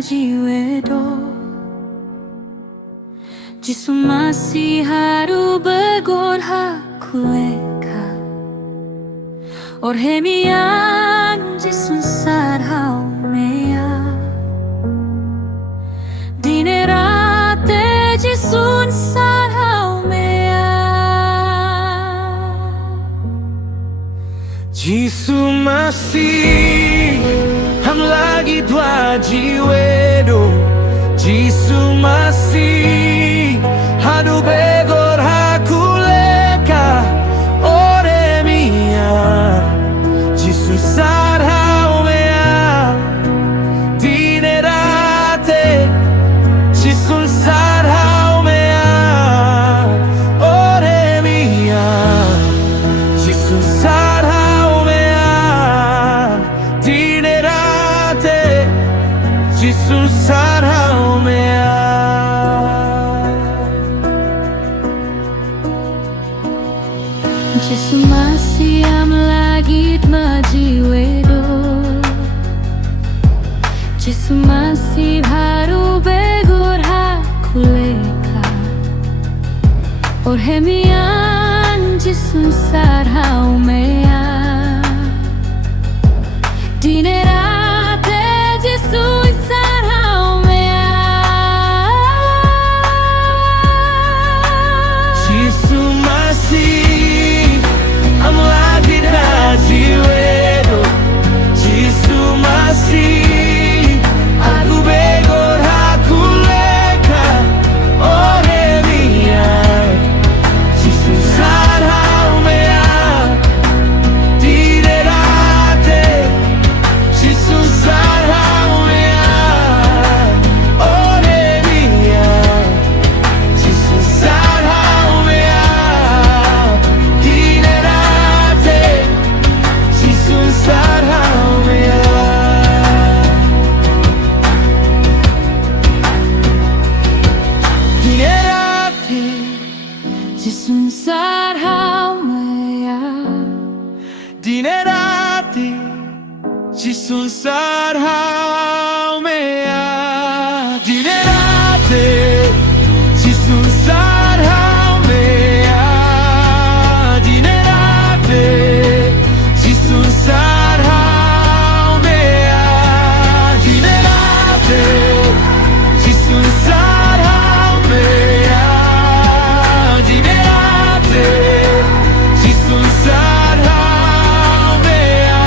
jiwedo Jisu masih haru begorha kuleka Orhemian jisun sarhau mea Dinerate jisun sarhau mea Jisu masih ham lagi dua jiwedo Jisu masih hadu begor haku leka ore mia Jisu sarhau mea dinerate Jisu sarhau mea ore mia Jisu sarhau mea dinerate Jisu sarhau mea Jisu masih am lagi majiwedo Jisu masih haru begor haku leka Orhemian Jisu sarhau mea Dinerate Jisu sarhau mea Jisu masih am lagi jiwedo Jisu masih aku begor haku leka ore mia Jisu sarhau mea dinerate Jisu sarhau mea ore mia Jisu sarhau mea dinerate Jisu sarhau mea dinerate Jisu sarhau mea dinerate Jisu sarhau mea dinerate Jisu sarhau mea dinerate Jisu sarhau mea dinerate Jisu sarhau mea dinerate Jisu sarhau mea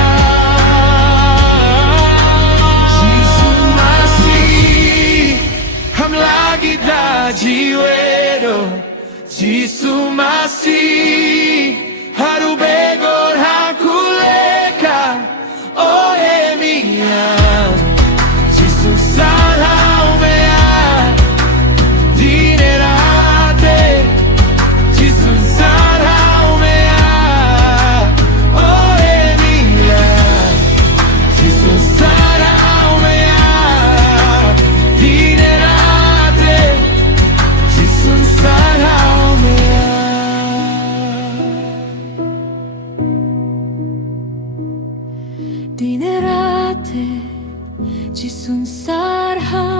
Jisu masih ham lagi jiwedo Jisu masih haru begor haku leka oe mia Jisu sarhau mea dinerate Jisu sarhau mea oe mia Jisu sarhau mea dinerate Jisu sarhau mea Dinerate Jisun sarhau